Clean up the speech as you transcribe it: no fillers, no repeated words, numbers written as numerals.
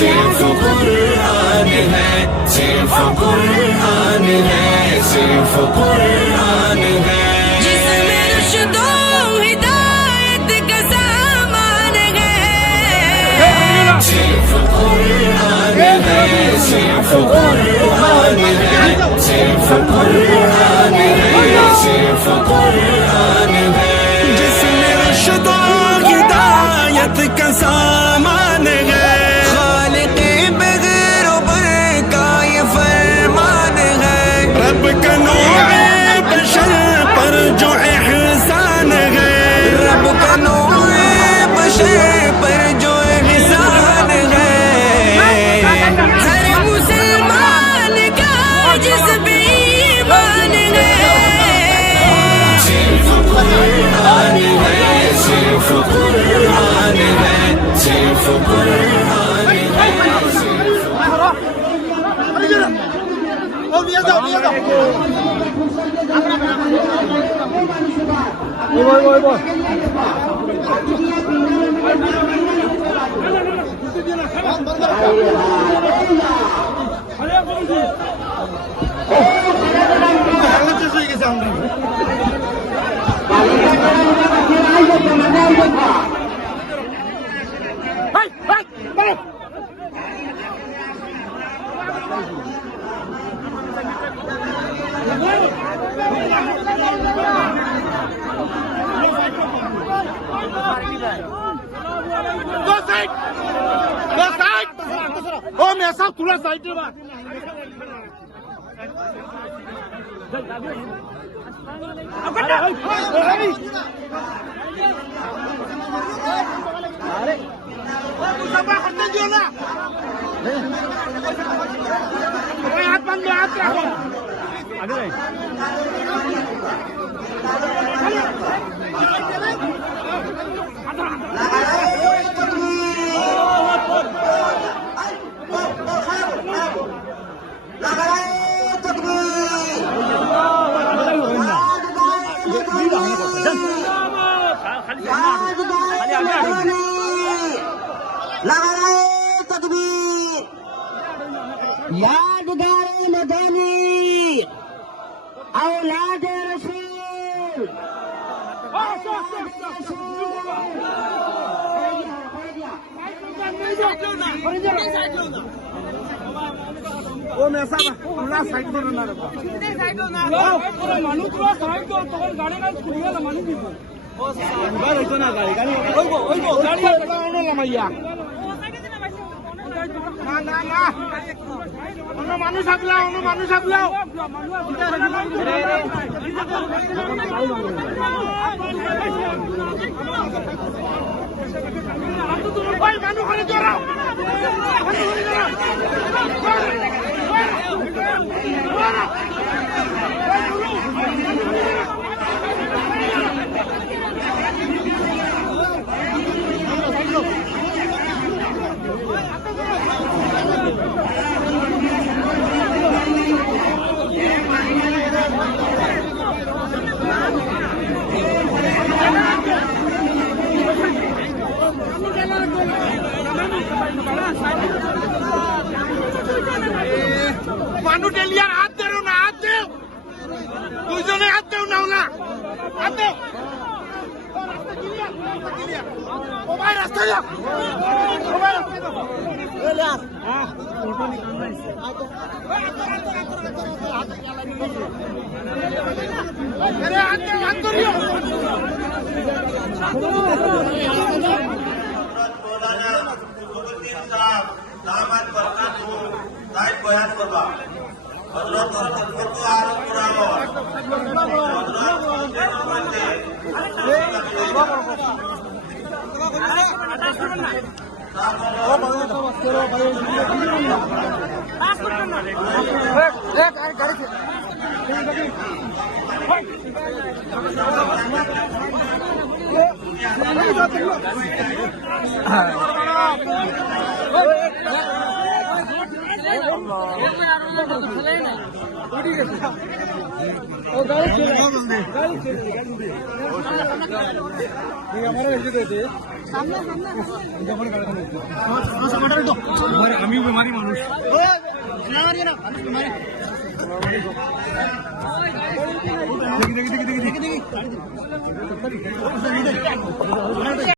सिर्फ कुरान है, सिर्फ कुरान है, सिर्फ कुरान है। जिसमें रुश्दो हिदायत का सामान है, सिर्फ कुरान है, सिर्फ कुरान है, सिर्फ कुरान है, सिर्फ कुरान है। जिसमें रुश्दो हिदायत का सामान है, खालिक़े बग़ैर बर का ये फरमान है। रब का नूरे बशर पर जो एहसान है, रब का नूरे बशर पर जो एहसान है। हर मुसलमान का जिस पे ईमान है, सिर्फ कुरान है, सिर्फ कुरान है, सिर्फ कुरान है, मैं साहब थोड़ा साइड में अरे दियो ना, हाथ बंद में हाथ रखो। यादगार मदानी औलाद रसूल ओ मैं साहब पूरा साइड में ना रखो, पूरा मानू पूरा साइड दो तो गाड़ी ना खुलिया ना मानू दीजिए। बाहर होतो ना गाड़ी ओइगो गाड़ी ना लमाइया ना ना ना ono মানুষ আগলাও ওই মানুষ করে জড়াও মানু টেলিয়ার হাত দেও না, হাত দেও, দুইজনে হাত দেও নাও না, হাত দেও। ও ভাই রাস্তা যা, ও ভাই হাত দেও, হাত করিও। দামাত বরকাতু তাই বয়ান করবা হযরত কত আরো পুরানো আমি বেমারি মানুষ দেখি